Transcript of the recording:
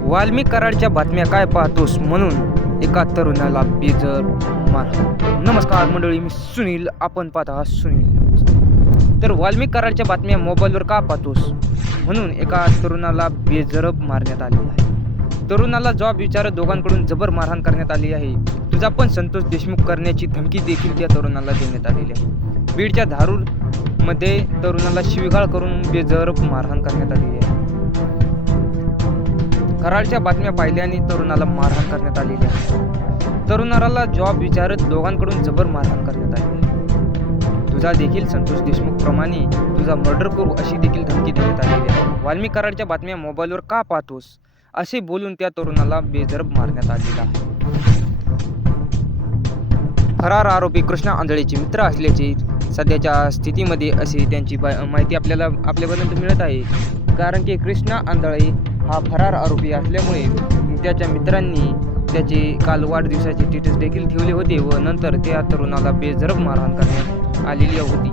वाल्मिक कराडच्या बातम्या काय पाहतोस म्हणून एका तरुणाला बेजर मार. नमस्कार मंडळी मी सुनील. आपण पाहत आहात सुनील तर वाल्मिक कराडच्या बातम्या मोबाईलवर का पाहतोस? म्हणून एका तरुणाला बेजरब मारण्यात आलेला आहे. तरुणाला जॉब विचारत दोघांकडून जबर मारहाण करण्यात आली आहे. तुझा पण संतोष देशमुख करण्याची धमकी देखील त्या तरुणाला देण्यात आलेली आहे. बीडच्या धारूरमध्ये तरुणाला शिवीगाळ करून बेजरब मारहाण करण्यात आलेली आहे. कराडच्या बातम्या पाहिल्याने तरुणाला मारहाण करण्यात आलेली आहे. तरुणाला जॉब विचारत दोघांकडून जबर मारहाण करण्यात आली तुझा देखील संतोष देशमुख प्रमाणे तुझा मर्डर करू अशी देखील धमकी देण्यात आलेली आहे. वाल्मी कराडच्या बातम्या मोबाईलवर का पाहतोस? असे बोलून त्या तरुणाला बेजरब मारण्यात आलेला आहे. फरार आरोपी कृष्णा आंधळेचे मित्र असल्याचे सध्याच्या स्थितीमध्ये असे त्यांची माहिती आपल्याला आपल्यापर्यंत मिळत आहे. कारण की कृष्णा आंधळे हा फरार आरोपी असल्यामुळे त्याच्या मित्रांनी त्याचे काल वाढदिवसाचे स्टेटस देखील ठेवले होते व नंतर त्या तरुणाला बेजरब मारहाण करण्यात आलेली होती.